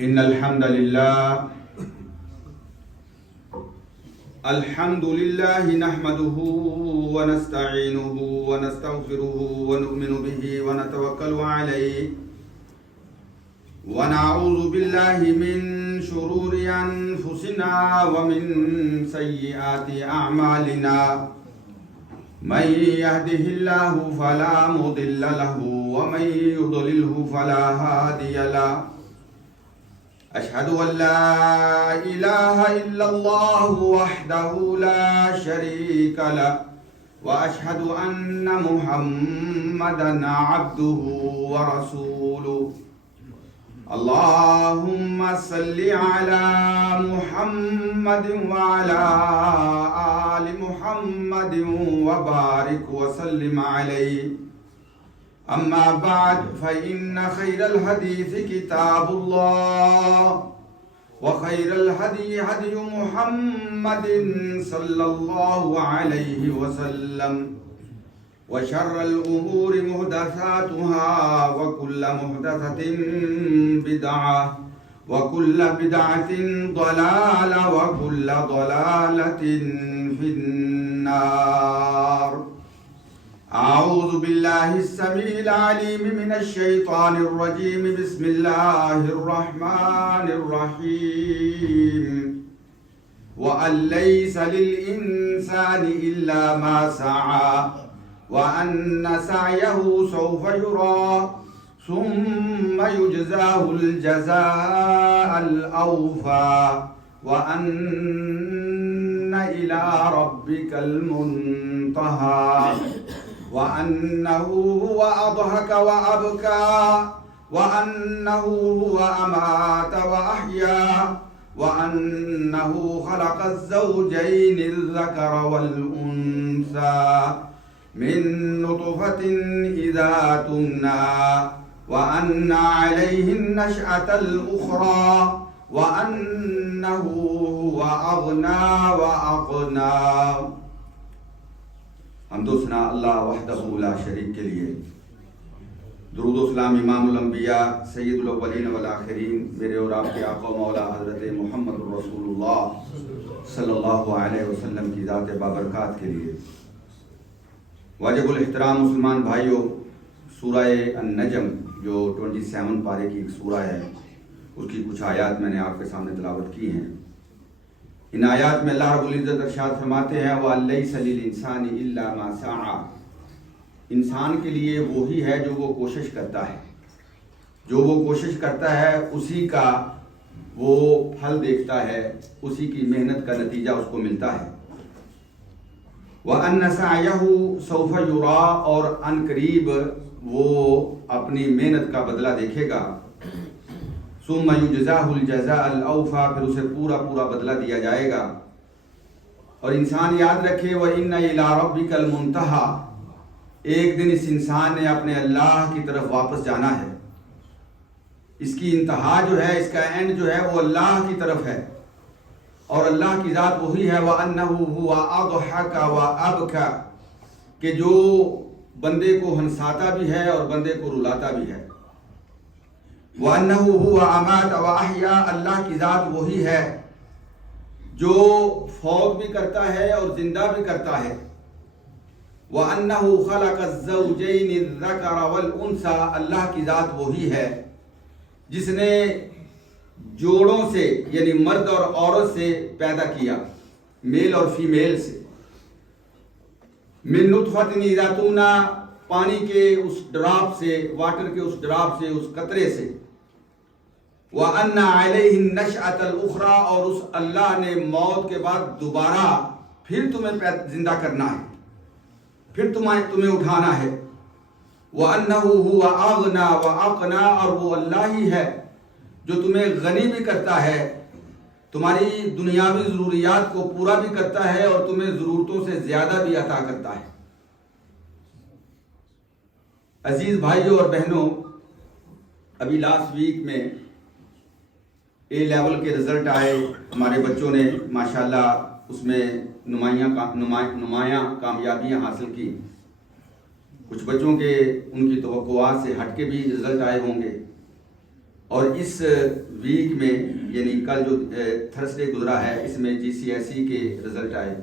إن الحمد لله نحمده ونستعينه ونستغفره ونؤمن به ونتوكل عليه ونعوذ بالله من شرور أنفسنا ومن سيئات أعمالنا من يهده الله فلا مضل له ومن يضلله فلا هادي له أشهد أن لا إله إلا الله وحده لا شريك له وأشهد أن محمدا عبده ورسوله اللهم صل على محمد وعلى آل محمد وبارك وسلم عليه أما بعد فإن خير الحديث كتاب الله وخير الهدي هدي محمد صلى الله عليه وسلم وشر الأمور محدثاتها وكل محدثة بدعة وكل بدعة ضلالة وكل ضلالة في النار. أعوذ بالله السميع العليم من الشيطان الرجيم. بسم الله الرحمن الرحيم. وأن ليس للإنسان إلا ما سعى وأن سعيه سوف يرى ثم يجزاه الجزاء الأوفى وأن إلى ربك المنتهى وأنه هو أضحك وأبكى وأنه هو أمات وأحيا وأنه خلق الزوجين الذكر والأنثى من نطفة إذا تمنى وأن عليه النشأة الأخرى وأنه هو أغنى وأقنى. حمد و ثنا اللہ وحدہ لا شریک کے لیے. درود و سلام امام الانبیاء سید الاولین والآخرین میرے اور آپ کے آقا و مولا حضرت محمد رسول اللہ صلی اللہ علیہ وسلم کی ذات بابرکات کے لیے. واجب الاحترام مسلمان بھائیوں، سورہ النجم جو 27 پارے کی ایک سورہ ہے، اس کی کچھ آیات میں نے آپ کے سامنے تلاوت کی ہیں. ان آیات میں اللہ رب العزت ارشاد فرماتے ہیں وَأَن لَيْسَ لِلْإِنسَانِ إِلَّا مَا سَعَى. انسان کے لیے وہی ہے جو وہ کوشش کرتا ہے، جو وہ کوشش کرتا ہے اسی کا وہ پھل دیکھتا ہے، اسی کی محنت کا نتیجہ اس کو ملتا ہے. وَأَنَّ سَعْيَهُ سَوْفَ يُرَى، اور ان قریب وہ اپنی محنت کا بدلہ دیکھے گا. ثُمَّ يُجْزَاهُ الْجَزَاءَ الْأَوْفَى، پھر اسے پورا بدلہ دیا جائے گا. اور انسان یاد رکھے وَإِنَّ إِلَىٰ رَبِّكَ الْمُنْتَهَى، ایک دن اس انسان نے اپنے اللہ کی طرف واپس جانا ہے. اس کی انتہا جو ہے، اس کا اینڈ جو ہے وہ اللہ کی طرف ہے، اور اللہ کی ذات وہی ہے وَأَنَّهُ هُوَ أَضْحَكَ وَأَبْكَى، کہ جو بندے کو ہنساتا بھی ہے اور بندے کو رلاتا بھی ہے. وَأَنَّهُ هُوَ أَمَاتَ وَأَحْيَا، اللہ کی ذات وہی ہے جو فوت بھی کرتا ہے اور زندہ بھی کرتا ہے. وَأَنَّهُ خَلَقَ الزَّوْجَيْنِ الذَّكَرَ وَالْأُنثَى، اللہ کی ذات وہی ہے جس نے جوڑوں سے یعنی مرد اور عورت سے پیدا کیا، میل اور فیمیل سے. من نطفۃ اذا تمنی، پانی کے اس ڈراپ سے، واٹر کے اس ڈراپ سے، اس قطرے سے. وَأَنَّ عَلَيْهِ النَّشْأَةَ الْأُخْرَى، اور اس اللہ نے موت کے بعد دوبارہ پھر تمہیں زندہ کرنا ہے، پھر تمہیں اٹھانا ہے. وَأَنَّهُ هُوَ أَغْنَى وَأَقْنَى، اور وہ اللہ ہی ہے جو تمہیں غنی بھی کرتا ہے، تمہاری دنیاوی ضروریات کو پورا بھی کرتا ہے اور تمہیں ضرورتوں سے زیادہ بھی عطا کرتا ہے. عزیز بھائیوں اور بہنوں، ابھی لاسٹ ویک میں اے لیول کے رزلٹ آئے، ہمارے بچوں نے ماشاءاللہ اس میں نمایاں کامیابیاں حاصل کی. کچھ بچوں کے ان کی توقعات سے ہٹ کے بھی رزلٹ آئے ہوں گے. اور اس ویک میں یعنی کل جو تھرسڈے گزرا ہے اس میں GCSE کے رزلٹ آئے.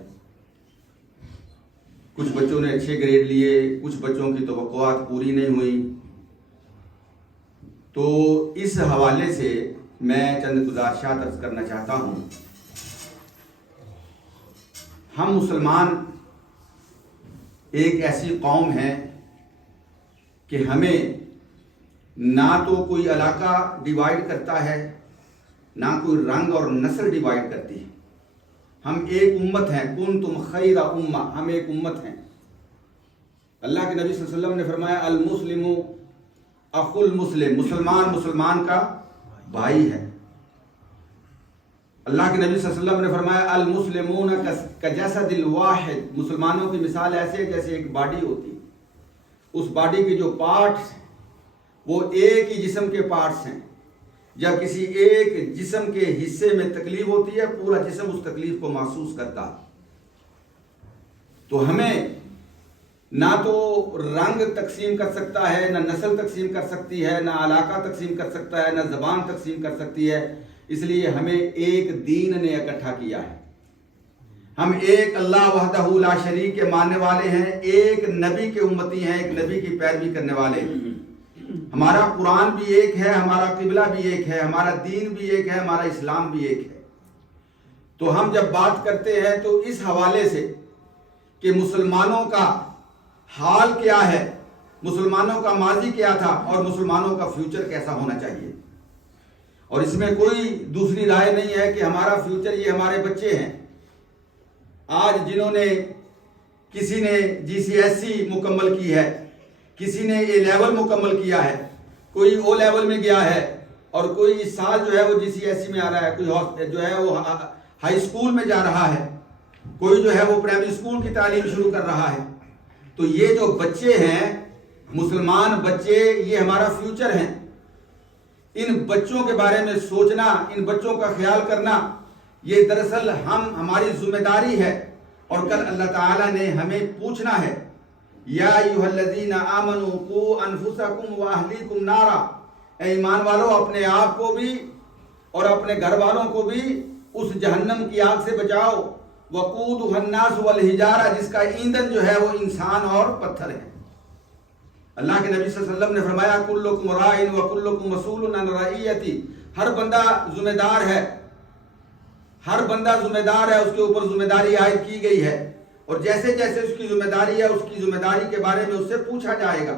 کچھ بچوں نے اچھے گریڈ لیے, کچھ بچوں کی توقعات پوری نہیں ہوئی. تو اس حوالے سے میں چند گزارشات عرض کرنا چاہتا ہوں. ہم مسلمان ایک ایسی قوم ہے کہ ہمیں نہ تو کوئی علاقہ ڈیوائیڈ کرتا ہے, نہ کوئی رنگ اور نسل ڈیوائیڈ کرتی ہے. ہم ایک امت ہیں, کنتم خیر امہ, ہم ایک امت ہیں. اللہ کے نبی صلی اللہ علیہ وسلم نے فرمایا المسلم اخو المسلم, مسلمان مسلمان کا بھائی ہے. اللہ کے نبی صلی اللہ علیہ وسلم نے فرمایا المسلمون کجسد الواحد, مسلمانوں کی مثال ایسے جیسے ایک باڈی ہوتی, اس باڈی کے جو پارٹس وہ ایک ہی جسم کے پارٹس ہیں. جب کسی ایک جسم کے حصے میں تکلیف ہوتی ہے پورا جسم اس تکلیف کو محسوس کرتا. تو ہمیں نہ تو رنگ تقسیم کر سکتا ہے, نہ نسل تقسیم کر سکتی ہے, نہ علاقہ تقسیم کر سکتا ہے, نہ زبان تقسیم کر سکتی ہے. اس لیے ہمیں ایک دین نے اکٹھا کیا ہے. ہم ایک اللہ وحدہ لا شریک کے ماننے والے ہیں, ایک نبی کے امتی ہیں, ایک نبی کی پیروی کرنے والے ہیں. ہمارا قرآن بھی ایک ہے, ہمارا قبلہ بھی ایک ہے, ہمارا دین بھی ایک ہے, ہمارا اسلام بھی ایک ہے. تو ہم جب بات کرتے ہیں تو اس حوالے سے کہ مسلمانوں کا حال کیا ہے, مسلمانوں کا ماضی کیا تھا اور مسلمانوں کا فیوچر کیسا ہونا چاہیے, اور اس میں کوئی دوسری رائے نہیں ہے کہ ہمارا فیوچر یہ ہمارے بچے ہیں. آج جنہوں نے کسی نے GCSE مکمل کی ہے, کسی نے A لیول مکمل کیا ہے, کوئی O لیول میں گیا ہے, اور کوئی اس سال جو ہے وہ GCSE میں آ رہا ہے, کوئی جو ہے وہ ہائی اسکول میں جا رہا ہے, کوئی جو ہے وہ پرائمری اسکول کی تعلیم شروع کر رہا ہے. تو یہ جو بچے ہیں, مسلمان بچے, یہ ہمارا فیوچر ہیں. ان بچوں کے بارے میں سوچنا, ان بچوں کا خیال کرنا, یہ دراصل ہماری ذمہ داری ہے. اور کل اللہ تعالیٰ نے ہمیں پوچھنا ہے, یا ایھا الذین آمنوا قوا انفسکم واہلیکم نارا, اے ایمان والو اپنے آپ کو بھی اور اپنے گھر والوں کو بھی اس جہنم کی آگ سے بچاؤ. وقودھا الناس والحجارہ, جس کا ایندھن جو ہے وہ انسان اور پتھر ہے. اللہ کے نبی صلی اللہ علیہ وسلم نے فرمایا کلکم راع وکلکم مسئول عن رعیتہ, ہر بندہ ذمہ دار ہے, ہر بندہ ذمہ دار ہے, اس کے اوپر ذمہ داری عائد کی گئی ہے, اور جیسے جیسے اس کی ذمہ داری ہے اس کی ذمہ داری کے بارے میں اس سے پوچھا جائے گا.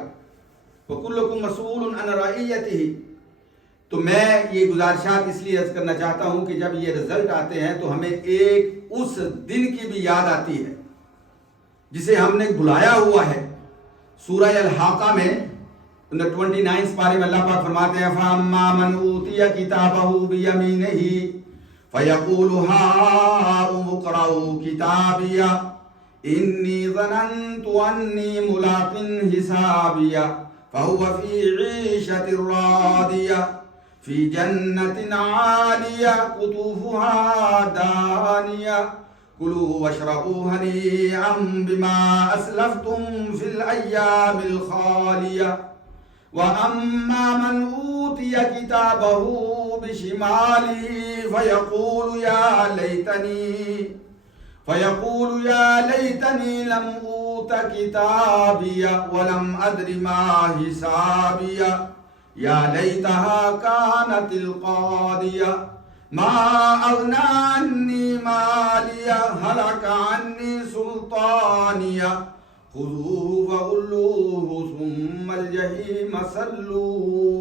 وکلکم مسئول عن رعیتہ. تو میں یہ گزارشات اس لیے عرض کرنا چاہتا ہوں کہ جب یہ رزلٹ آتے ہیں تو ہمیں ایک اس دن کی بھی یاد آتی ہے جسے ہم نے بلایا ہوا ہے. سورہ الحاقہ میں 29 پارے میں اللہ پاک فرماتے ہیں فَأَمَّا مَنْ أُوتِيَ كِتَابَهُ بِيَمِينِهِ فَيَقُولُ هَاؤُمُ اقْرَءُوا كِتَابِيَهْ إِنِّي ظَنَنْتُ أَنِّي مُلَاقٍ حِسَابِيَهْ فَهُوَ فِي عِيشَةٍ رَاضِيَةٍ فِي جَنَّةٍ عَالِيَةٍ قُطُوفُهَا دَانِيَةٌ کلوا واشربوا ہنیئا بما اسلفتم فی الایام الخالیہ واما من اوتی کتابہ بشمالہ فیقول یا لیتنی لم اوت کتابیہ ولم ادر ما حسابیہ یا لیتہا کانت القاضیہ ما اغنی عنی مالیہ ہلک عنی سلطانیہ خذوہ فغلوہ ثم الجحیم صلوہ.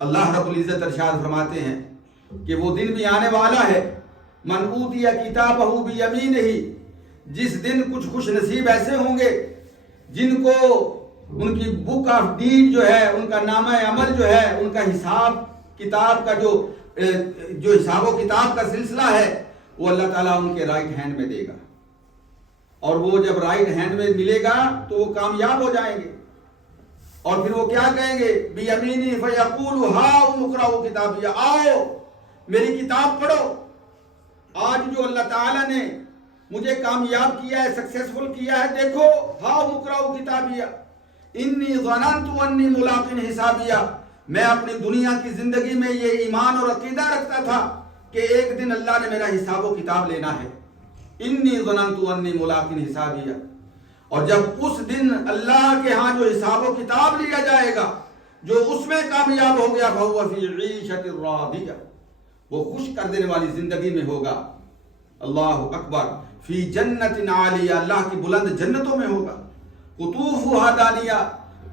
اللہ رب العزت ارشاد فرماتے ہیں کہ وہ دن بھی آنے والا ہے من اوتی کتابہ بیمینہ, جس دن کچھ خوش نصیب ایسے ہوں گے جن کو ان کی بک آف ڈیڈ جو ہے, ان کا نامہ عمل جو ہے, ان کا حساب کتاب کا جو حساب و کتاب کا سلسلہ ہے وہ اللہ تعالیٰ ان کے رائٹ ہینڈ میں دے گا. اور وہ جب رائٹ ہینڈ میں ملے گا تو وہ کامیاب ہو جائیں گے. اور پھر وہ کیا کہیں گے بیمینی فیقول ہاؤم اقرؤوا کتابیہ, آؤ میری کتاب پڑھو. آج جو اللہ تعالیٰ نے مجھے کامیاب کیا ہے, سکسیسفل کیا ہے, دیکھو ہاؤم اقرؤوا کتابیہ, انی ظننت انی ملاق حسابیہ، میں اپنی دنیا کی زندگی میں یہ ایمان اور عقیدہ رکھتا تھا کہ ایک دن اللہ نے میرا حساب و کتاب لینا ہے. انی ظننت انی ملاق حسابیہ. اور جب اس دن اللہ کے ہاں جو حساب و کتاب لیا جائے گا، جو اس میں کامیاب ہو گیا، فہو فی عیشۃ راضیہ، وہ خوش کر دینے والی زندگی میں ہوگا. اللہ اکبر. فی جنت عالیہ، اللہ کی بلند جنتوں میں ہوگا. قطوفھا دانیہ،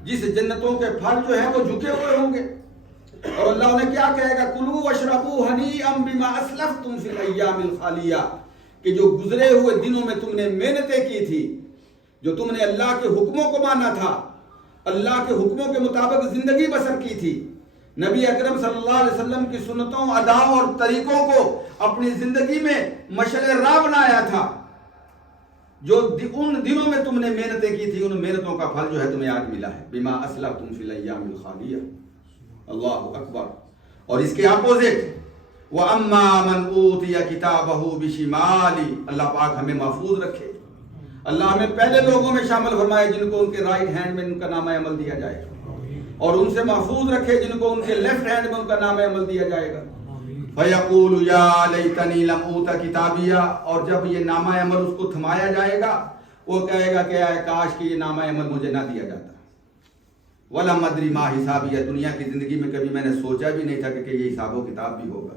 جس جنتوں کے پھل جو ہیں وہ جھکے ہوئے ہوں گے. اور اللہ انہیں کیا کہے گا؟ کلوا واشربوا ہنیئا بما اسلفتم فی الایام الخالیہ، کہ جو گزرے ہوئے دنوں میں تم نے محنتیں کی تھی، جو تم نے اللہ کے حکموں کو مانا تھا، اللہ کے حکموں کے مطابق زندگی بسر کی تھی، نبی اکرم صلی اللہ علیہ وسلم کی سنتوں، اداؤں اور طریقوں کو اپنی زندگی میں مشعل راہ بنایا تھا، جو ان دنوں میں تم نے محنتیں کی تھی، ان محنتوں کا پھل جو ہے تمہیں آج ملا ہے. بما اسلفتم فی الایام الخالیہ. اللہ اکبر. اور اس کے اپوزٹ، وَأَمَّا مَنْ أُوتِيَ كِتَابَهُ بِشِمَالِ، اللہ پاک ہمیں محفوظ رکھے. اللہ ہمیں پہلے لوگوں میں شامل فرمائے جن کو ان کے رائٹ ہینڈ میں ان کا نامہ عمل دیا جائے گا، اور ان سے محفوظ رکھے جن کو ان کے لیفٹ ہینڈ میں ان کا نامہ عمل دیا جائے گا. فَيَقُولُ يَا لَيْتَنِي لَمْ أُوتَ كِتَابِيَّ. اور جب یہ نامہ عمل اس کو تھمایا جائے گا، وہ کہے گا کہ اے کاش کہ یہ نامہ عمل مجھے نہ دیا جاتا. وَلَمْ أَدْرِ مَا حِسَابِيَّ. دنیا کی زندگی میں کبھی میں نے سوچا بھی نہیں تھا کہ یہ حساب و کتاب بھی ہوگا.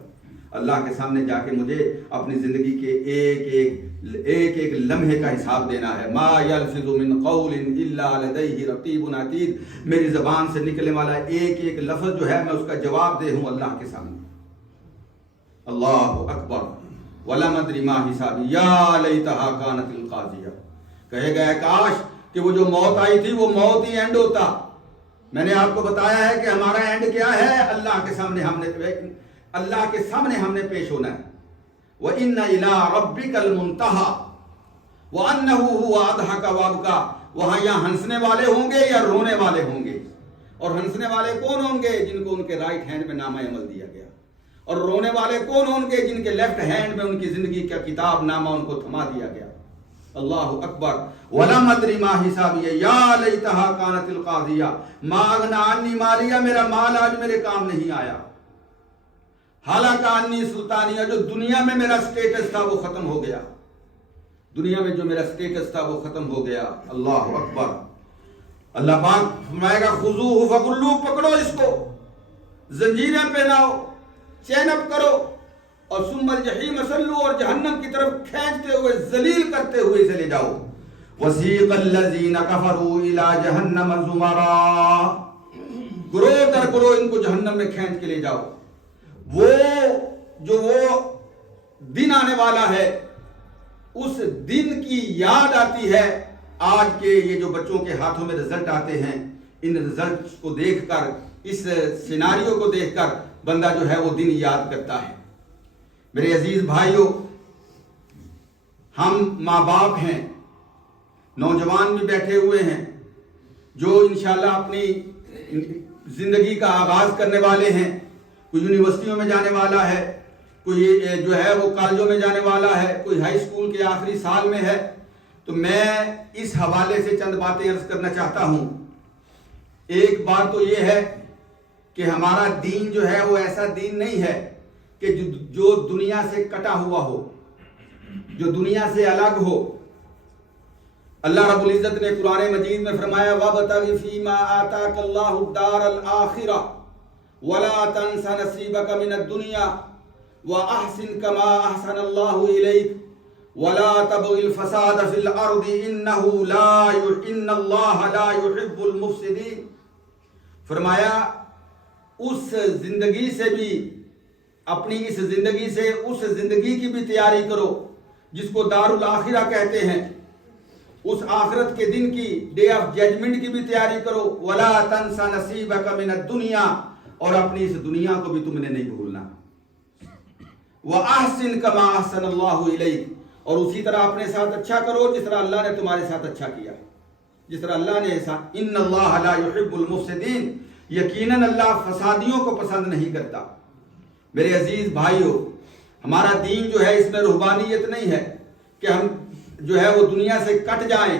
اللہ کے سامنے جا کے مجھے اپنی زندگی کے ایک ایک لمحے کا حساب دینا ہے. ما یلفظ من قول الا لدیہ رقیب عتید. میری زبان سے نکلنے والا ایک ایک لفظ جو ہے میں اس کا جواب دے ہوں اللہ کے سامنے. اللہ اکبر. ولم ادری ما حسابی یا لیتہا کانت القاضیہ. کہے گا کاش کہ وہ جو موت آئی تھی وہ موت ہی اینڈ ہوتا. میں نے آپ کو بتایا ہے کہ ہمارا اینڈ کیا ہے. اللہ کے سامنے ہم نے پیش ہونا ہے. وَإِنَّ إِلَىٰ رَبِّكَ الْمُنْتَهَىٰ وَأَنَّهُ هُوَ أَضْحَكَ وَأَبْكَىٰ. وہاں یا ہنسنے والے ہوں گے یا رونے والے ہوں گے. اور ہنسنے والے کون ہوں گے؟ جن کو ان کے رائٹ ہینڈ میں نامہ عمل دیا گیا. اور رونے والے کون ہوں گے؟ جن کے لیفٹ ہینڈ میں ان کی زندگی کا کتاب نامہ ان کو تھما دیا گیا. اللہ اکبر. وَلَمْ أَدْرِ مَا حِسَابِيَّ يَا لَيْتَهَا كَانَتِ الْقَاضِيَةَ مَا أَغْنَىٰ عَنِّي مَالِيَّ. میرا مال آج میرے کام نہیں آیا. حالانکہ انی سلطانیہ، جو دنیا میں میرا سٹیٹس تھا وہ ختم ہو گیا. دنیا میں جو میرا سٹیٹس تھا وہ ختم ہو گیا. اللہ اکبر. اللہ پاک فرمائے گا خذوہ فغلوہ. پکڑو اس کو، زنجیریں پہناؤ، چین اپ کرو، اور ثم الجحیم صلو، اور جہنم کی طرف کھینچتے ہوئے ذلیل کرتے ہوئے اسے لے جاؤ. وسیق الذین کفروا الی جہنم زمرا. گروہ در گروہ ان کو جہنم میں کھینچ کے لے جاؤ. وہ دن آنے والا ہے، اس دن کی یاد آتی ہے. آج کے یہ جو بچوں کے ہاتھوں میں رزلٹ آتے ہیں، ان رزلٹ کو دیکھ کر، اس سیناریو کو دیکھ کر بندہ جو ہے وہ دن یاد کرتا ہے. میرے عزیز بھائیوں، ہم ماں باپ ہیں، نوجوان بھی بیٹھے ہوئے ہیں جو انشاءاللہ اپنی زندگی کا آغاز کرنے والے ہیں. کوئی یونیورسٹیوں میں جانے والا ہے، کوئی جو ہے وہ کالجوں میں جانے والا ہے، کوئی ہائی اسکول کے آخری سال میں ہے. تو میں اس حوالے سے چند باتیں عرض کرنا چاہتا ہوں. ایک بات تو یہ ہے کہ ہمارا دین جو ہے وہ ایسا دین نہیں ہے کہ جو دنیا سے کٹا ہوا ہو، جو دنیا سے الگ ہو. اللہ رب العزت نے قرآن مجید میں فرمایا وَابْتَغِ فِيمَا آتَاكَ اللَّهُ الدَّارَ الْآخِرَةَ وَلَا تَنْسَ نَصِيبَكَ مِنَ الدُّنْيَا وَأَحْسِنْ كَمَا أَحْسَنَ اللَّهُ إِلَيْكَ وَلَا تَبْغِ الْفَسَادَ فِي الْأَرْضِ إِنَّ اللَّهَ لَا يُحِبُّ الْمُفْسِدِينَ. فرمایا اس زندگی سے بھی، اپنی اس زندگی سے اس زندگی کی بھی تیاری کرو جس کو دار الاخرہ کہتے ہیں. اس آخرت کے دن کی، ڈے آف ججمنٹ کی بھی تیاری کرو. وَلَا تَنْسَ نَصِيبَكَ مِنَ الدُّنْيَا. اور اپنی اس دنیا کو بھی تم نے نہیں بھولنا. وَأَحْسِنْ كَمَا أَحْسَنَ اللَّهُ إِلَيْكَ. اور اسی طرح اپنے ساتھ اچھا کرو جس طرح اللہ نے تمہارے ساتھ اچھا کیا، جس طرح اللہ نے ایسا. إِنَّ اللَّهَ لَا يُحِبُّ الْمُفْسِدِينَ. یقیناً اللہ فسادیوں کو پسند نہیں کرتا. میرے عزیز بھائیوں، ہمارا دین جو ہے اس میں رہبانیت نہیں ہے کہ ہم جو ہے وہ دنیا سے کٹ جائیں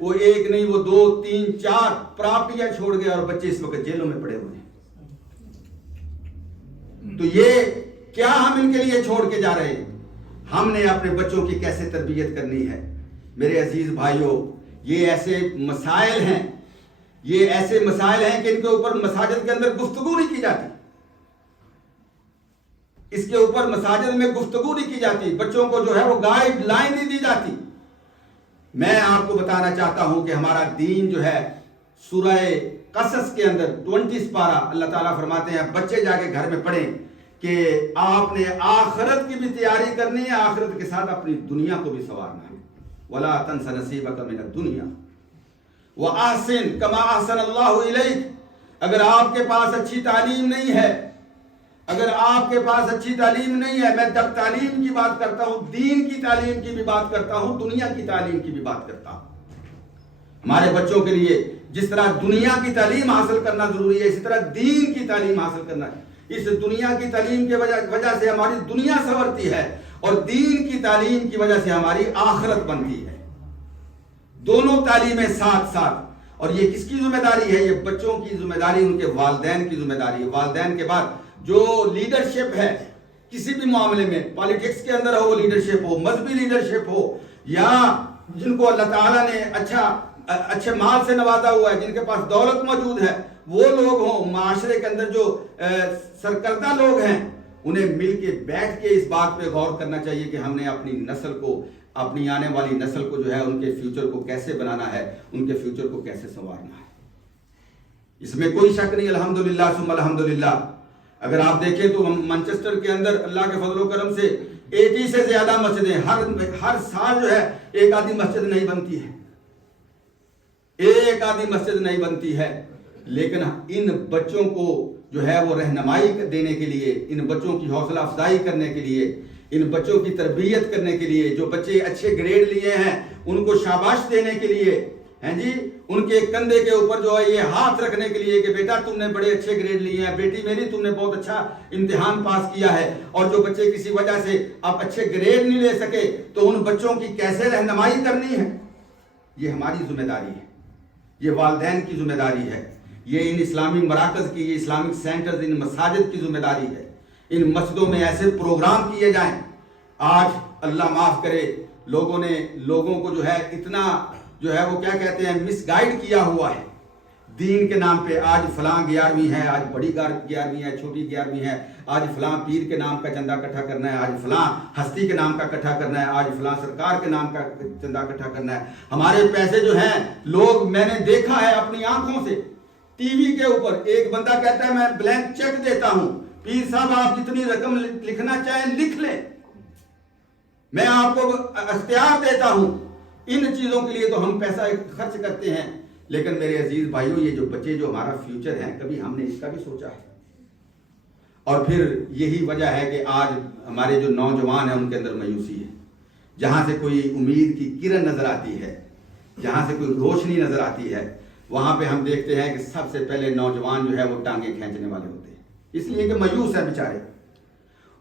وہ ایک نہیں وہ 2 3 4 پراپرٹیاں چھوڑ گئے اور بچے اس وقت جیلوں میں پڑے ہوئے ہیں. تو یہ کیا ہم ان کے لیے چھوڑ کے جا رہے ہیں؟ ہم نے اپنے بچوں کی کیسے تربیت کرنی ہے؟ میرے عزیز بھائیوں، یہ ایسے مسائل ہیں کہ ان کے اوپر مساجد کے اندر گفتگو نہیں کی جاتی. اس کے اوپر مساجد میں گفتگو نہیں کی جاتی. بچوں کو جو ہے وہ گائیڈ لائن نہیں دی جاتی. میں آپ کو بتانا چاہتا ہوں کہ ہمارا دین جو ہے سورہ قصص کے اندر 20 پارہ اللہ تعالیٰ فرماتے ہیں بچے جا کے گھر میں پڑھیں کہ آپ نے آخرت کی بھی تیاری کرنی ہے، آخرت کے ساتھ اپنی دنیا کو بھی سنوارنا ہے. وَلَا تَنْسَ نَصِيبَكَ مِنَ الدُّنْيَا وَأَحْسِنْ كَمَا أَحْسَنَ اللَّهُ إِلَيْكَ. اگر آپ کے پاس اچھی تعلیم نہیں ہے، میں جب تعلیم کی بات کرتا ہوں دین کی تعلیم کی بھی بات کرتا ہوں، دنیا کی تعلیم کی بھی بات کرتا ہوں. ہمارے بچوں کے لیے جس طرح دنیا کی تعلیم حاصل کرنا ضروری ہے، اسی طرح دین کی تعلیم حاصل کرنا ہے. اس دنیا کی تعلیم کی وجہ سے ہماری دنیا سنورتی ہے اور دین کی تعلیم کی وجہ سے ہماری آخرت بنتی ہے. دونوں تعلیمیں ساتھ ساتھ. اور یہ کس کی ذمہ داری ہے؟ یہ بچوں کی ذمہ داری، ان کے والدین کی ذمہ داری ہے. والدین کے بعد جو لیڈرشپ ہے کسی بھی معاملے میں، پالیٹکس کے اندر ہو لیڈرشپ ہو، مذہبی لیڈرشپ ہو، یا جن کو اللہ تعالیٰ نے اچھے مال سے نوازا ہوا ہے، جن کے پاس دولت موجود ہے، وہ لوگ ہوں، معاشرے کے اندر جو سرکردہ لوگ ہیں، انہیں مل کے بیٹھ کے اس بات پہ غور کرنا چاہیے کہ ہم نے اپنی نسل کو، اپنی آنے والی نسل کو جو ہے ان کے فیوچر کو کیسے بنانا ہے، ان کے فیوچر کو کیسے سنوارنا ہے. اس میں کوئی شک نہیں. الحمدللہ ثم الحمدللہ. اگر آپ دیکھیں تو مانچسٹر کے اندر اللہ کے فضل و کرم سے 80 سے زیادہ مسجدیں، ہر سال جو ہے ایک آدھی مسجد نہیں بنتی ہے. لیکن ان بچوں کو جو ہے وہ رہنمائی دینے کے لیے، ان بچوں کی حوصلہ افزائی کرنے کے لیے، ان بچوں کی تربیت کرنے کے لیے، جو بچے اچھے گریڈ لیے ہیں ان کو شاباش دینے کے لیے، ہیں جی، ان کے کندھے کے اوپر جو ہے یہ ہاتھ رکھنے کے لیے کہ بیٹا تم نے بڑے اچھے گریڈ لیے ہیں، بیٹی میری تم نے بہت اچھا امتحان پاس کیا ہے. اور جو بچے کسی وجہ سے اب اچھے گریڈ نہیں لے سکے تو ان بچوں کی کیسے رہنمائی کرنی ہے، یہ ہماری ذمہ داری ہے، یہ والدین کی ذمہ داری ہے، یہ ان اسلامی مراکز کی، یہ اسلامک سینٹرز، ان مساجد کی ذمہ داری ہے. ان مسجدوں میں ایسے پروگرام کیے جائیں. آج اللہ معاف کرے لوگوں کو جو ہے اتنا جو ہے وہ کیا کہتے ہیں مس گائیڈ کیا ہوا ہے دین کے نام پہ. آج فلاں 11ویں ہے، آج بڑی 11ویں ہے، چھوٹی 11ویں ہے، آج فلاں پیر کے نام کا چندہ اکٹھا کرنا ہے، آج فلاں ہستی کے نام کا اکٹھا کرنا ہے، آج فلاں سرکار کے نام کا چندہ اکٹھا کرنا ہے. ہمارے پیسے جو ہیں لوگ، میں نے دیکھا ہے اپنی آنکھوں سے ٹی وی کے اوپر، ایک بندہ کہتا ہے میں بلینک چیک دیتا ہوں، پیر صاحب آپ جتنی رقم لکھنا چاہیں لکھ لیں، میں آپ کو اختیار دیتا ہوں. ان چیزوں کے لیے تو ہم پیسہ خرچ کرتے ہیں. لیکن میرے عزیز بھائیوں، یہ جو بچے جو ہمارا فیوچر ہے، کبھی ہم نے اس کا بھی سوچا ہے؟ اور پھر یہی وجہ ہے کہ آج ہمارے جو نوجوان ہیں ان کے اندر مایوسی ہے. جہاں سے کوئی امید کی کرن نظر آتی ہے، جہاں سے کوئی روشنی نظر آتی ہے، وہاں پہ ہم دیکھتے ہیں کہ سب سے پہلے نوجوان جو ہے وہ ٹانگیں کھینچنے والے ہوتے ہیں. اس لیے کہ مایوس ہے بیچارے،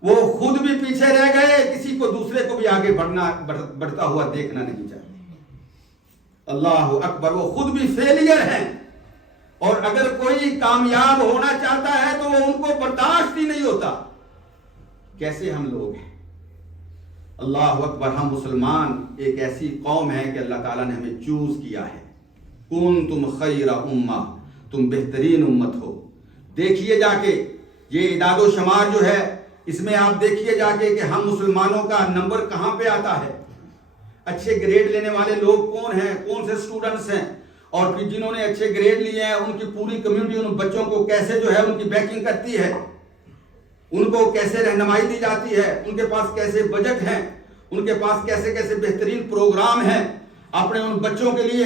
وہ خود بھی پیچھے رہ گئے، کسی کو دوسرے کو بھی آگے بڑھتا ہوا دیکھنا نہیں چاہتے. اللہ اکبر. وہ خود بھی فیلئر ہیں، اور اگر کوئی کامیاب ہونا چاہتا ہے تو وہ ان کو برداشت ہی نہیں ہوتا. کیسے ہم لوگ ہیں. اللہ اکبر. ہم مسلمان ایک ایسی قوم ہے کہ اللہ تعالیٰ نے ہمیں چوز کیا ہے. کنتم خیر امہ، تم بہترین امت ہو. دیکھیے جا کے یہ اعداد و شمار جو ہے، اس میں آپ دیکھیے جا کے کہ ہم مسلمانوں کا نمبر کہاں پہ آتا ہے. اچھے گریڈ لینے والے لوگ کون ہیں، کون سے سٹوڈنٹس ہیں، اور پھر جنہوں نے اچھے گریڈ لیے ہیں ان کی پوری کمیونٹی ان بچوں کو کیسے جو ہے ان کی بیکنگ کرتی ہے، ان کو کیسے رہنمائی دی جاتی ہے، ان کے پاس کیسے بجٹ ہیں، ان کے پاس کیسے کیسے بہترین پروگرام ہیں اپنے ان بچوں کے لیے.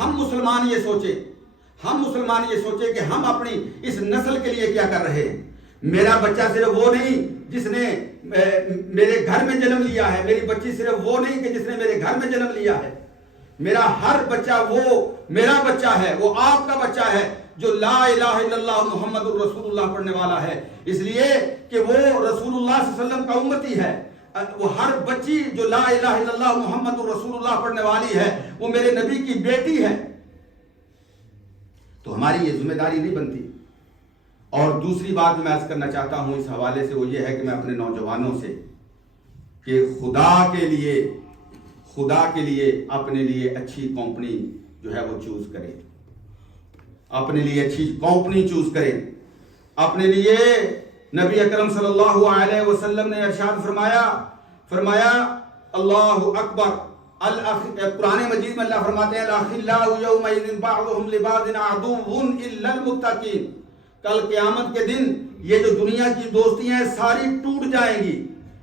ہم مسلمان یہ سوچیں کہ ہم اپنی اس نسل کے لیے کیا کر رہے ہیں. میرا بچہ صرف وہ نہیں جس نے میرے گھر میں جنم لیا ہے، میری بچی صرف وہ نہیں کہ جس نے میرے گھر میں جنم لیا ہے. میرا ہر بچہ وہ میرا بچہ ہے، وہ آپ کا بچہ ہے جو لا الہ الا اللہ محمد الرسول اللہ پڑھنے والا ہے، اس لیے کہ وہ رسول اللہ صلی اللہ علیہ وسلم کا امتی ہے. وہ ہر بچی جو لا الہ الا اللہ محمد رسول اللہ پڑھنے والی ہے وہ میرے نبی کی بیٹی ہے. تو ہماری یہ ذمہ داری نہیں بنتی. اور دوسری بات میں عرض کرنا چاہتا ہوں اس حوالے سے وہ یہ ہے کہ میں اپنے نوجوانوں سے کہ خدا کے لیے اپنے لیے اچھی کمپنی جو ہے وہ چوز کریں. اپنے لیے اچھی کمپنی چوز کریں. اپنے لیے نبی اکرم صلی اللہ علیہ وسلم نے ارشاد فرمایا اللہ اکبر. قرآن مجید میں اللہ فرماتے ہیں الاخلاء یومئذ بعضهم لبعض عدو الا المتقین. کل قیامت کے دن یہ جو دنیا کی دوستیاں ہیں ساری ٹوٹ جائیں گی,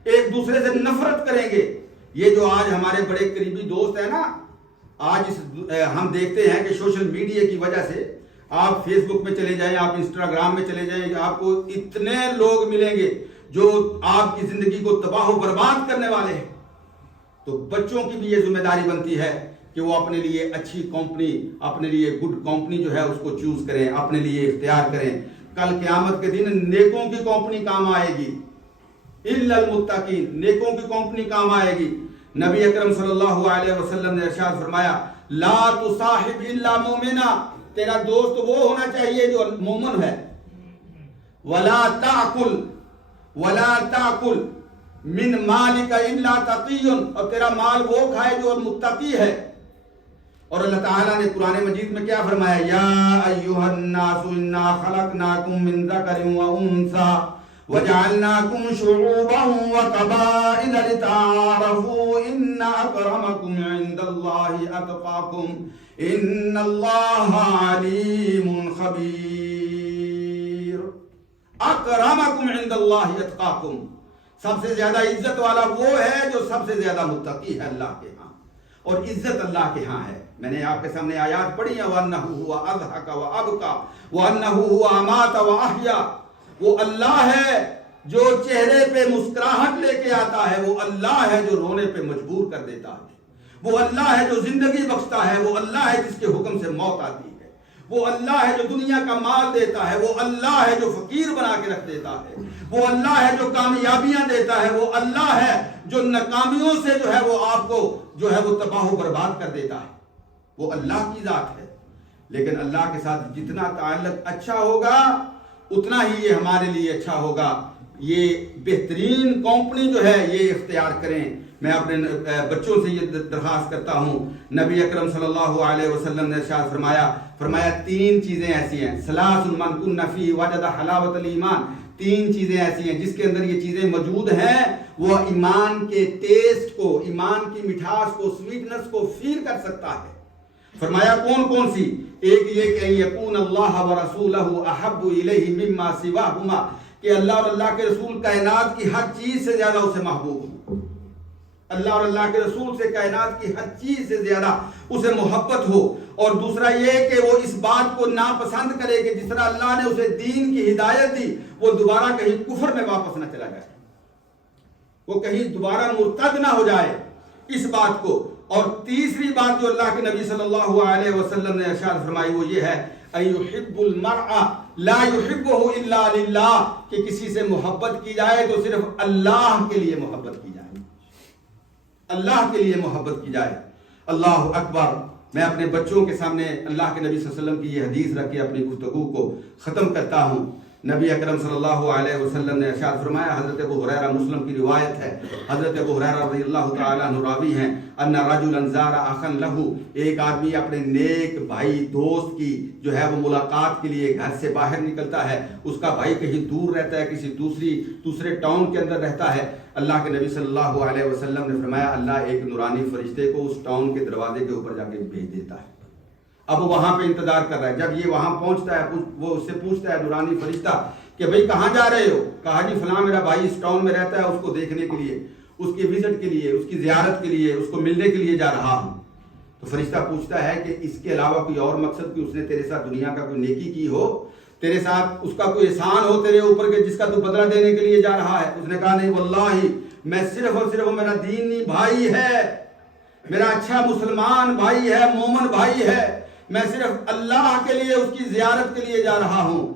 ایک دوسرے سے نفرت کریں گے. یہ جو آج ہمارے بڑے قریبی دوست ہیں نا, آج ہم دیکھتے ہیں کہ سوشل میڈیا کی وجہ سے آپ فیس بک میں چلے جائیں, آپ انسٹاگرام میں چلے جائیں, آپ کو اتنے لوگ ملیں گے جو آپ کی زندگی کو تباہ و برباد کرنے والے ہیں. تو بچوں کی بھی یہ ذمہ داری بنتی ہے کہ وہ اپنے لیے اچھی کمپنی, اپنے لیے گڈ کمپنی جو ہے اس کو چوز کریں, اپنے لیے اختیار کریں. کل قیامت کے دن نیکوں کی کمپنی کام آئے گی, الا المتقین, نیکوں کی کمپنی کام آئے گی. نبی اکرم صلی اللہ علیہ وسلم نے ارشاد فرمایا لا تصاحب الا مومنا, تیرا دوست وہ ہونا چاہیے جو مومن ہے. ولا تاکل من مالک الا تقی, اور تیرا مال وہ کھائے جو متقی ہے. اور اللہ تعالیٰ نے قرآن مجید میں کیا فرمایا یا ایھا الناس انا خلقناکم من ذکر و انثی وجعلناکم شعوبا وقبائل لتعارفوا ان اکرمکم عند اللہ اتقاکم ان اللہ علیم خبیر. اکرمکم عند اللہ اتقاکم, سب سے زیادہ عزت والا وہ ہے جو سب سے زیادہ متقی ہے اللہ کے ہاں, اور عزت اللہ کے ہاں ہے. میں نے آپ کے سامنے آیات پڑھی ہیں وَأَنَّهُ هُوَ أَضْحَكَ وَأَبْكَى وَأَنَّهُ هُوَ أَمَاتَ وَأَحْيَا. وہ اللہ ہے جو چہرے پہ مسکراہٹ لے کے آتا ہے, وہ اللہ ہے جو رونے پہ مجبور کر دیتا ہے, وہ اللہ ہے جو زندگی بخشتا ہے, وہ اللہ ہے جس کے حکم سے موت آتی ہے, وہ اللہ ہے جو دنیا کا مال دیتا ہے, وہ اللہ ہے جو فقیر بنا کے رکھ دیتا ہے, وہ اللہ ہے جو کامیابیاں دیتا ہے, وہ اللہ ہے جو ناکامیوں سے جو ہے وہ آپ کو جو ہے وہ تباہ و برباد کر دیتا ہے. وہ اللہ کی ذات ہے. لیکن اللہ کے ساتھ جتنا تعلق اچھا ہوگا اتنا ہی یہ ہمارے لیے اچھا ہوگا. یہ بہترین کمپنی جو ہے یہ اختیار کریں. میں اپنے بچوں سے یہ درخواست کرتا ہوں. نبی اکرم صلی اللہ علیہ وسلم نے ارشاد فرمایا تین چیزیں ایسی ہیں ثلاث من کن فیہ وجد حلاوت الایمان. تین چیزیں ایسی ہیں جس کے اندر یہ چیزیں موجود ہیں وہ ایمان کے ٹیسٹ کو, ایمان کی مٹھاس کو, سویٹنس کو فیل کر سکتا ہے. فرمایا کون سی؟ ایک یہ کہ یکون اللہ ورسولہ احب الیہ مما سواہما, کہ اللہ اور اللہ کے رسول کائنات کی ہر چیز سے زیادہ اسے محبوب ہو. اللہ اور اللہ کے رسول سے کائنات کی ہر چیز سے زیادہ اسے محبت ہو. اور دوسرا یہ کہ وہ اس بات کو ناپسند کرے کہ جس طرح اللہ نے اسے دین کی ہدایت دی وہ دوبارہ کہیں کفر میں واپس نہ چلا جائے, وہ کہیں دوبارہ مرتد نہ ہو جائے اس بات کو. اور تیسری بات جو اللہ کے نبی صلی اللہ علیہ وسلم نے ارشاد فرمائی وہ یہ ہے ان یحب المرء لا يحبه الا للہ, کہ کسی سے محبت کی جائے تو صرف اللہ کے لیے محبت کی جائے, اللہ کے لیے محبت کی جائے. اللہ اکبر. میں اپنے بچوں کے سامنے اللہ کے نبی صلی اللہ علیہ وسلم کی یہ حدیث رکھ کے اپنی گفتگو کو ختم کرتا ہوں. نبی اکرم صلی اللہ علیہ وسلم نے ارشاد فرمایا, حضرت ابو ہریرہ مسلم کی روایت ہے, حضرت ابو ہریرہ رضی اللہ تعالیٰ عنہ راوی ہیں, ان رجلا زار اخا لہ, ایک آدمی اپنے نیک بھائی دوست کی جو ہے وہ ملاقات کے لیے گھر سے باہر نکلتا ہے. اس کا بھائی کہیں دور رہتا ہے, کسی دوسرے ٹاؤن کے اندر رہتا ہے. اللہ کے نبی صلی اللہ علیہ وسلم نے فرمایا اللہ ایک نورانی فرشتے کو اس ٹاؤن کے دروازے کے اوپر جا کے بھیج دیتا ہے. اب وہاں پہ انتظار کر رہا ہے. جب یہ وہاں پہنچتا ہے وہ اس سے پوچھتا ہے نورانی فرشتہ کہ بھئی کہاں جا رہے ہو؟ کہا جی فلاں میرا بھائی اس ٹاؤن میں رہتا ہے, اس کو دیکھنے کے لیے, اس کی وزٹ کے لیے, اس کی زیارت کے لیے, اس کو ملنے کے لیے جا رہا ہوں. تو فرشتہ پوچھتا ہے کہ اس کے علاوہ کوئی اور مقصد کہ اس نے تیرے ساتھ دنیا کا کوئی نیکی کی ہو, تیرے ساتھ اس کا کوئی احسان ہو تیرے اوپر کہ جس کا تو بدلہ دینے کے لیے جا رہا ہے؟ اس نے کہا نہیں واللہ میں صرف اور صرف میرا دینی بھائی ہے, میرا اچھا مسلمان بھائی ہے, مومن بھائی ہے, میں صرف اللہ کے لیے اس کی زیارت کے لیے جا رہا ہوں.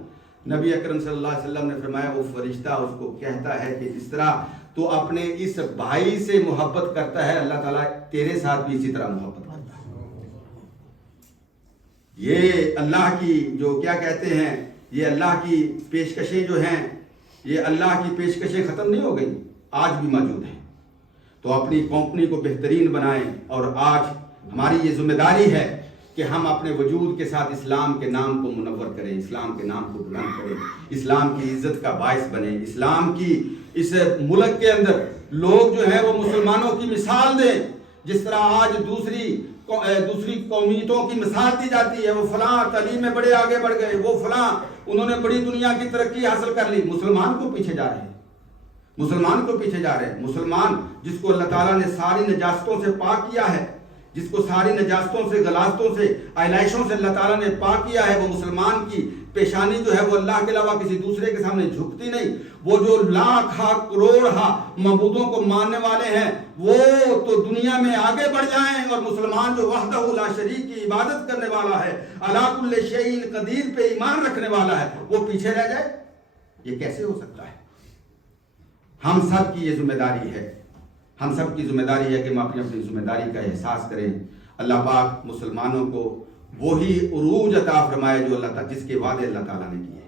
نبی اکرم صلی اللہ علیہ وسلم نے فرمایا وہ فرشتہ اس کو کہتا ہے کہ جس طرح تو اپنے اس بھائی سے محبت کرتا ہے اللہ تعالیٰ تیرے ساتھ بھی اسی طرح محبت کرتا ہے. یہ اللہ کی جو کیا کہتے ہیں، یہ اللہ کی پیشکشیں جو ہیں، یہ اللہ کی پیشکشیں ختم نہیں ہو گئی، آج بھی موجود ہیں. تو اپنی کمپنی کو بہترین بنائیں، اور آج ہماری یہ ذمہ داری ہے کہ ہم اپنے وجود کے ساتھ اسلام کے نام کو منور کریں، اسلام کے نام کو بلند کریں، اسلام کی عزت کا باعث بنیں، اسلام کی اس ملک کے اندر لوگ جو ہیں وہ مسلمانوں کی مثال دیں. جس طرح آج دوسری قومیتوں کی مثال دی جاتی ہے، وہ فلاں تعلیم میں بڑے آگے بڑھ گئے، وہ فلاں انہوں نے بڑی دنیا کی ترقی حاصل کر لی، مسلمان کو پیچھے جا رہے ہیں، مسلمان کو پیچھے جا رہے ہیں. مسلمان جس کو اللہ تعالیٰ نے ساری نجاستوں سے پاک کیا ہے، جس کو ساری نجاستوں سے، غلاظتوں سے، آئلائشوں سے اللہ تعالیٰ نے پاک کیا ہے، وہ مسلمان کی پیشانی جو ہے وہ اللہ کے علاوہ کسی دوسرے کے سامنے جھکتی نہیں. وہ جو لاکھ کروڑ معبودوں کو ماننے والے ہیں وہ تو دنیا میں آگے بڑھ جائیں، اور مسلمان جو وحدہ لا شریک کی عبادت کرنے والا ہے، علی کل شیء قدیر پہ ایمان رکھنے والا ہے، وہ پیچھے رہ جائے. یہ کیسے ہو سکتا ہے؟ ہم سب کی یہ ذمہ داری ہے، ہم سب کی ذمہ داری ہے کہ ہم اپنی ذمہ داری کا احساس کریں. اللہ پاک مسلمانوں کو وہی عروج عطا فرمائے جو اللہ تعالیٰ، جس کے وعدے اللہ تعالیٰ نے کیے.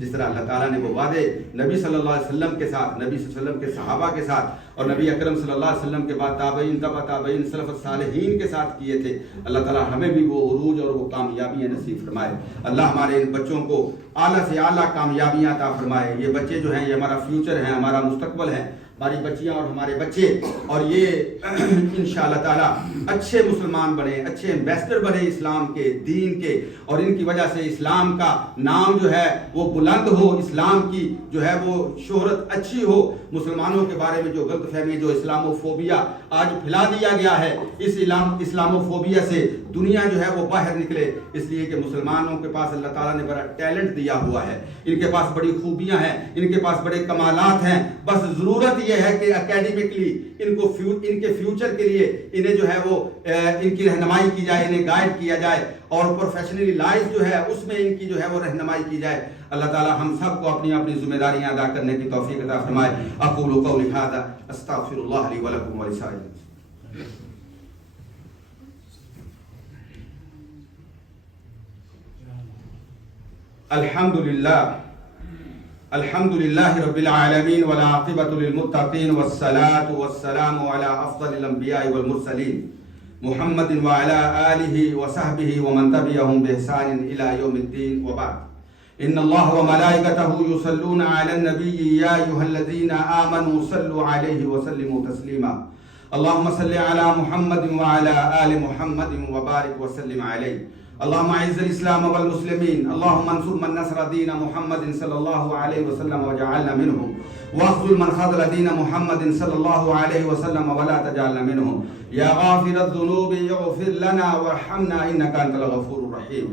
جس طرح اللہ تعالیٰ نے وہ وعدے نبی صلی اللہ علیہ وسلم کے ساتھ، نبی صلی اللہ علیہ وسلم کے صحابہ کے ساتھ، اور نبی اکرم صلی اللہ علیہ وسلم کے بعد تابعین، تبع تابعین، سلف الصالحین کے ساتھ کیے تھے، اللہ تعالیٰ ہمیں بھی وہ عروج اور وہ کامیابیاں نصیب فرمائے. اللہ ہمارے ان بچوں کو اعلیٰ سے اعلیٰ کامیابیاں عطا فرمائے. یہ بچے جو ہیں یہ ہمارا فیوچر ہیں، ہمارا مستقبل ہے، ہماری بچیاں اور ہمارے بچے، اور یہ انشاءاللہ تعالیٰ اچھے مسلمان بنے، اچھے ایمبیسڈر بنے اسلام کے دین کے، اور ان کی وجہ سے اسلام کا نام جو ہے وہ بلند ہو، اسلام کی جو ہے وہ شہرت اچھی ہو. مسلمانوں کے بارے میں جو غلط فہمی، جو اسلاموفوبیا آج پھیلا دیا گیا ہے، اس اسلاموفوبیا سے دنیا جو ہے وہ باہر نکلے. اس لیے کہ مسلمانوں کے پاس اللہ تعالیٰ نے بڑا ٹیلنٹ دیا ہوا ہے، ان کے پاس بڑی خوبیاں ہیں، ان کے پاس بڑے کمالات ہیں. بس ضرورت یہ ہے کہ اکیڈمکلی ان کے فیوچر کے لیے انہیں جو ہے وہ ان کی رہنمائی کی جائے، انہیں گائیڈ کیا جائے، اور پروفیشنلی لائف جو ہے اس میں ان کی جو ہے وہ رہنمائی کی جائے. اللہ تعالیٰ ہم سب کو اپنی اپنی ذمہ داریاں ادا کرنے کی توفیق عطا فرمائے. اقول قولی ھذا استغفر اللہ لی ولکم ولسائر الحمد للہ رب العالمین والعاقبۃ للمتقین والصلاۃ والسلام علی افضل الانبیاء والمرسلین محمد وعلی آلہ وصحبہ ومن تبعہم بإحسان الی یوم الدین وبعد. ان اللہ وملائکتہ یصلون علی النبی یا ایھا الذین آمنوا صلوا علیہ وسلموا تسلیما. اللہم صل علی محمد وعلی آل محمد وبارک وسلم علیہ. اللهم اعز الاسلام والمسلمين، اللهم انصر من نصر دين محمد صلى الله عليه وسلم وجعلنا منهم، واخذل من خذل دين محمد صلى الله عليه وسلم ولا تجعلنا منهم. يا غافر الذنوب اغفر لنا وارحمنا انك انت الغفور الرحيم.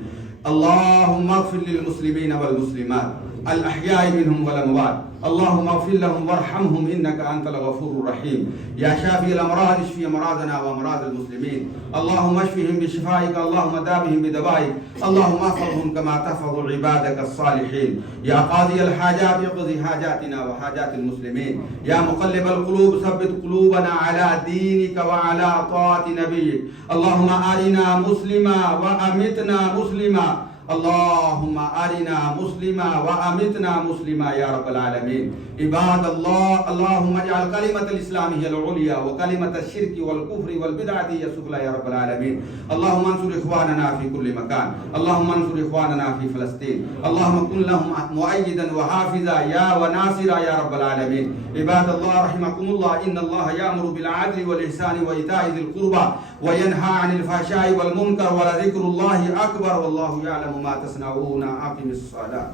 اللهم اغفر للمسلمين والمسلمات الاحياء منهم والاموات، اللهم اغفر لهم وارحمهم انك انت الغفور الرحيم. يا شافي الامراض اشف امراضنا وامراض المسلمين، اللهم اشفهم بشفائك، اللهم داوهم بدوائك، اللهم احفظهم كما تحفظ عبادك الصالحين. يا قاضي الحاجات اقضي حاجاتنا وحاجات المسلمين. يا مقلب القلوب ثبت قلوبنا على دينك وعلى طاعة نبيك. اللهم ارنا مسلما وامتنا مسلما، اللهم ارنا مسلما وامتنا مسلما يا رب العالمين. عباد الله، اللهم اجعل كلمة الاسلام هي العليا وكلمة الشرك والكفر والبدعة هي السفلى يا رب العالمين. اللهم انصر اخواننا في كل مكان، اللهم انصر اخواننا في فلسطين، اللهم كن لهم مؤيدا وحافظا يا وناصرا يا رب العالمين. عباد الله رحمكم الله، ان الله يأمر بالعدل والإحسان وإيتاء ذي القربى وينهى عن الفحشاء والمنكر ولذكر الله اکبر واللہ یعلم ما تصنعون. اقم الصلاة.